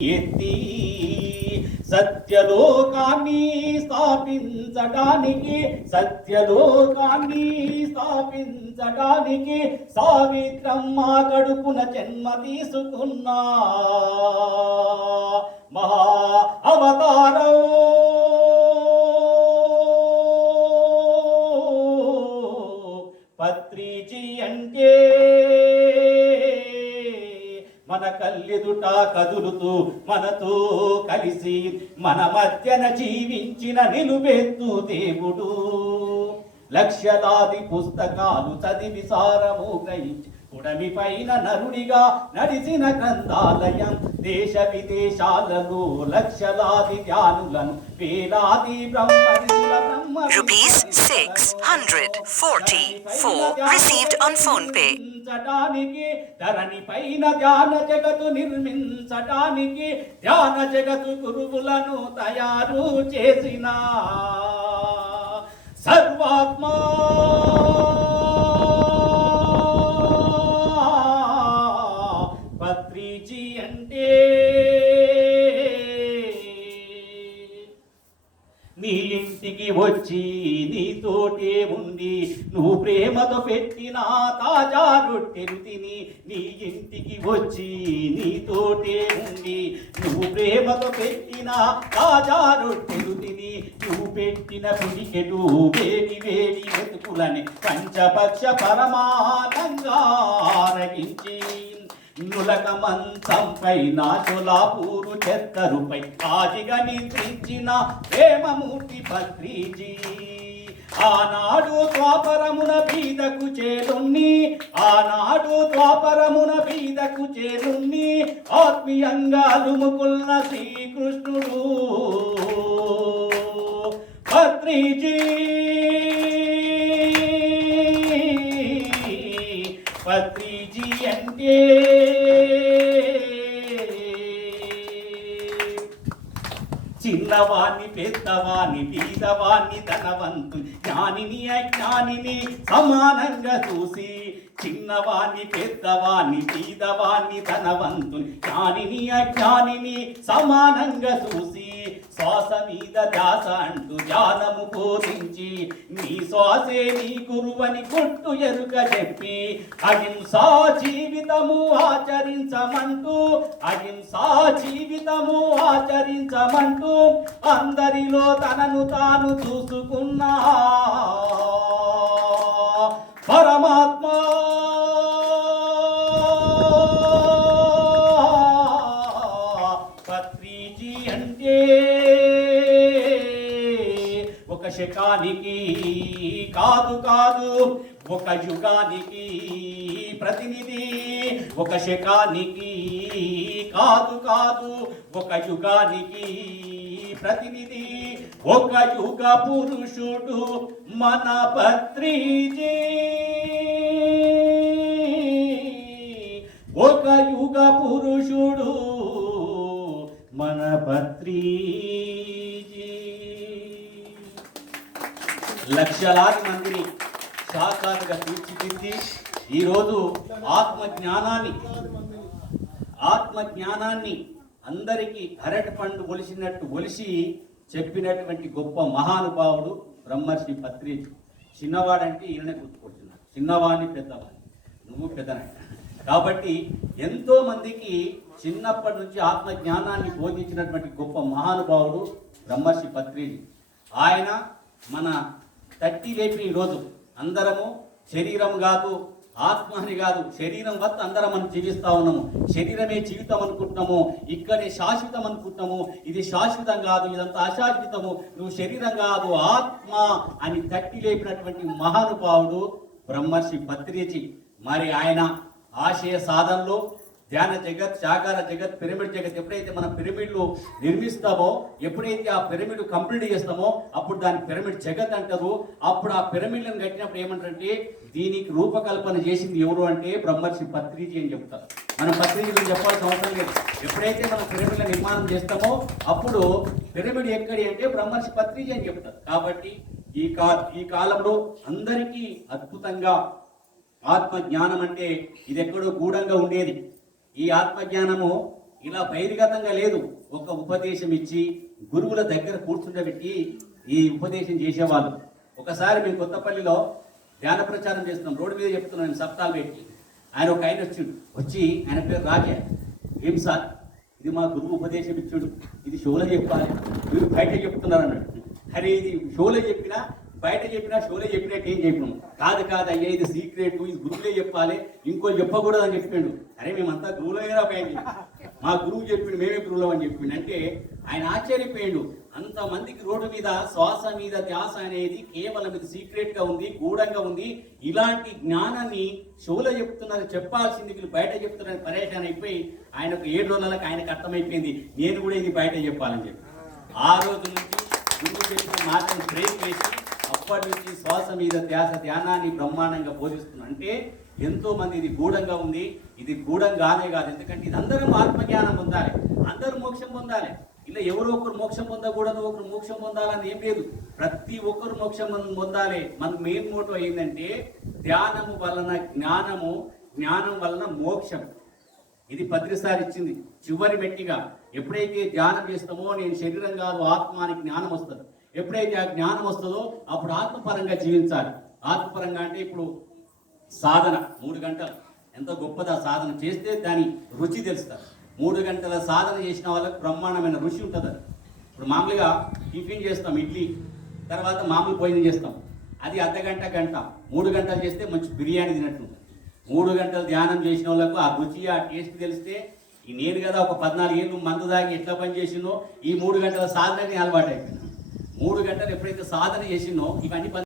ఎత్తి సత్యలోకాన్ని స్థాపించడానికి సావిత్రమ్మ కడుపున జన్మ తీసుకున్నా మహా అవతారం పత్రిజీ అంటే మన కళ్ళెదుట కదులుతూ మనతో కలిసి మన మధ్యన జీవించిన నిలువెత్తు దేవుడు. లక్షలాది పుస్తకాలు చదివి సారము గ్రహించి ఉడమి పైన నరుడిగా నడిచిన గ్రంథాలయం. దేశ విదేశాలలో లక్షలాది ధ్యానులను వేలాది Rupees 644 received on phone pay. ధరణి పైన ధ్యాన జగతు నిర్మించటానికి ధ్యాన జగతు గురువులను తయారు చేసిన సర్వాత్మా పత్రిజీ అంటే నీ ఇంటికి వచ్చి నీతోటే ఉండి నువ్వు ప్రేమతో పెట్టిన తాజా రొట్టెలు తిని. నీ ఇంటికి వచ్చి నీతోటే ఉండి నువ్వు ప్రేమతో పెట్టిన తాజా రొట్టెలు తిని. నువ్వు పెట్టిన పిడికెడు వేడి వేడి మెతుకులని పంచపక్ష పరమానంగా ఆరగించి నులక మంచంపై నాచులాపూరు చెత్తరుపై కాజిగా నిద్రించిన ప్రేమమూర్తి పత్రిజీ. ఆనాడు ద్వాపరమున బీదకు చేరుణ్ణి ఆత్మీయంగా అలుముకున్న శ్రీకృష్ణుడు పత్రిజీ. పత్రిజీ అంటే చిన్నవాణ్ణి పెద్దవాణ్ణి బీదవాణ్ణి ధనవంతు జ్ఞానిని అజ్ఞానిని సమానంగా చూసి. చిన్నవాణ్ణి పెద్దవాణ్ణి బీదవాణ్ణి ధనవంతు జ్ఞానిని అజ్ఞానిని సమానంగా చూసి. శ్వాస మీద ధ్యాస అంటూ ధ్యానము బోధించి నీ శ్వాసే నీ గురువని గుట్టు ఎరుక చెప్పి అహింసా జీవితము ఆచరించమంటూ అందరిలో తనను తాను చూసుకున్నా పరమాత్మ పత్రిజీ అంటే ఒక శకానికి కాదు ఒక యుగానికి ప్రతినిధి. ఒక శకానికి కాదు ఒక యుగానికి ప్రతినిధి. ఒక యుగ పురుషుడు మన పత్రిజీ. ఒక యుగ పురుషుడు మన పత్రిజీ. లక్షలాది మందిని సాకారుగా తీర్చిదిద్ది ఈరోజు ఆత్మజ్ఞానాన్ని అందరికీ అరటి పండు ఒలిసినట్టు ఒలిసి చెప్పినటువంటి గొప్ప మహానుభావుడు బ్రహ్మర్షి పత్రిజీ. చిన్నవాడంటే ఈయననే గుర్తుకొచ్చున్నాడు. చిన్నవాడిని పెద్దవాడిని నువ్వు పెద్దనట. కాబట్టి ఎంతో మందికి చిన్నప్పటి నుంచి ఆత్మజ్ఞానాన్ని బోధించినటువంటి గొప్ప మహానుభావుడు బ్రహ్మర్షి పత్రిజీ. ఆయన మన తట్టి లేపి ఈరోజు అందరము శరీరం కాదు ఆత్మ అని కాదు, శరీరం వద్ద అందరం మనం జీవిస్తూ ఉన్నాము. శరీరమే జీవితం అనుకుంటున్నాము, ఇక్కడే శాశ్వతం అనుకుంటున్నాము. ఇది శాశ్వతం కాదు, ఇదంతా అశాశ్వతము, నువ్వు శరీరం కాదు ఆత్మ అని తట్టి లేపినటువంటి మహానుభావుడు బ్రహ్మర్షి పత్రిజీ. మరి ఆయన ఆశయ సాధనలో ధ్యాన జగత్, సాకార జగత్, పిరమిడ్ జగత్ ఎప్పుడైతే మనం పిరమిడ్లు నిర్మిస్తామో, ఎప్పుడైతే ఆ పిరమిడ్ కంప్లీట్ చేస్తామో అప్పుడు దాని పిరమిడ్ జగత్ అంటారు. అప్పుడు ఆ పిరమిడ్లను కట్టినప్పుడు ఏమంటారంటే దీనికి రూపకల్పన చేసింది ఎవరు అంటే బ్రహ్మర్షి పత్రిజీ అని చెప్తారు. మనం పత్రిజీ గురించి చెప్పాల్సిన అవసరం లేదు. ఎప్పుడైతే మనం పిరమిడ్ల నిర్మాణం చేస్తామో అప్పుడు పిరమిడ్ ఎక్కడి అంటే బ్రహ్మర్షి పత్రిజీ అని చెప్తారు. కాబట్టి ఈ కాలంలో అందరికీ అద్భుతంగా ఆత్మ జ్ఞానం అంటే ఇది ఎక్కడో గూఢంగా ఉండేది. ఈ ఆత్మజ్ఞానము ఇలా బహిర్గతంగా లేదు. ఒక ఉపదేశం ఇచ్చి గురువుల దగ్గర కూర్చుండబెట్టి ఈ ఉపదేశం చేసేవాళ్ళు. ఒకసారి మేము కొత్తపల్లిలో ధ్యాన ప్రచారం చేస్తున్నాం, రోడ్డు మీద చెప్తున్నాను సప్తాలు పెట్టి. ఆయన ఒక ఆయన వచ్చి ఆయన పేరు రాజా. ఏం సార్, ఇది మా గురువు ఉపదేశం ఇచ్చాడు, ఇది షోలో చెప్పాలి, మీరు బయట చెప్తున్నారు అన్నాడు. అరే ఇది షోలో చెప్పినా బయట చెప్పినా షోలో చెప్పినట్టు ఏం చెప్పినాం. కాదు అయ్యా ఇది సీక్రెట్, ఇది గురువులే చెప్పాలి, ఇంకో చెప్పకూడదు అని చెప్పిండు. అరే మేమంతా గురువులైనా పైన మా గురువు చెప్పిండు, మేమే గురువులం అని చెప్పిండు. అంటే ఆయన ఆశ్చర్యపోయిండు. అంతమందికి రోడ్డు మీద శ్వాస మీద ధ్యాస అనేది కేవలం ఇది సీక్రెట్ గా ఉంది, గూఢంగా ఉంది. ఇలాంటి జ్ఞానాన్ని షోలో చెప్తున్నారు, చెప్పాల్సింది వీళ్ళు బయట చెప్తున్నారని పరేషాన్ అయిపోయి ఆయనకు 7 రోజులకు ఆయనకు అర్థమైపోయింది, నేను కూడా ఇది బయట చెప్పాలని చెప్పి. ఆ రోజు నుంచి గురువు చెప్పిన మాటను బ్రేక్ వేసి అప్పటి నుంచి శ్వాస మీద ధ్యానాన్ని బ్రహ్మాండంగా బోధిస్తున్నాను. అంటే ఎంతో మంది ఇది గూఢంగా ఉంది, ఇది గూఢంగానే కాదు. ఎందుకంటే ఇది అందరం ఆత్మజ్ఞానం పొందాలి, అందరూ మోక్షం పొందాలి. ఇలా ఎవరో ఒకరు మోక్షం పొందకూడదు, ఒకరు మోక్షం పొందాలని ఏం లేదు. ప్రతి ఒక్కరు మోక్షం పొందాలి. మన మెయిన్ మోటో ఏంటంటే ధ్యానము వలన జ్ఞానము, జ్ఞానం వలన మోక్షం. ఇది పత్రిసారి ఇచ్చింది చివరి మెట్టిగా. ఎప్పుడైతే ధ్యానం చేస్తామో నేను శరీరం కాదు ఆత్మ అని జ్ఞానం వస్తుంది. ఎప్పుడైతే ఆ జ్ఞానం వస్తుందో అప్పుడు ఆత్మపరంగా జీవించాలి. ఆత్మపరంగా అంటే ఇప్పుడు సాధన 3 గంటలు ఎంతో గొప్పదా సాధన చేస్తే దాని రుచి తెలుస్తారు. 3 గంటల సాధన చేసిన వాళ్ళకి బ్రహ్మాండమైన రుచి ఉంటుంది. ఇప్పుడు మామూలుగా టిఫిన్ చేస్తాం, ఇడ్లీ, తర్వాత మామూలు భోజనం చేస్తాం, అది అర్ధగంట గంట. 3 గంటలు చేస్తే మంచి బిర్యానీ తినట్టు ఉంటుంది. 3 గంటలు ధ్యానం చేసిన వాళ్ళకు ఆ రుచి ఆ టేస్ట్ తెలిస్తే, ఈ నేను కదా ఒక 14 ఏళ్ళు మందు దాగి ఎట్లా పని చేసినో ఈ 3 గంటల సాధనకి అలవాటు అయిపోయింది. 3 గంటలు ఎప్పుడైతే సాధన చేసినో ఇవన్నీ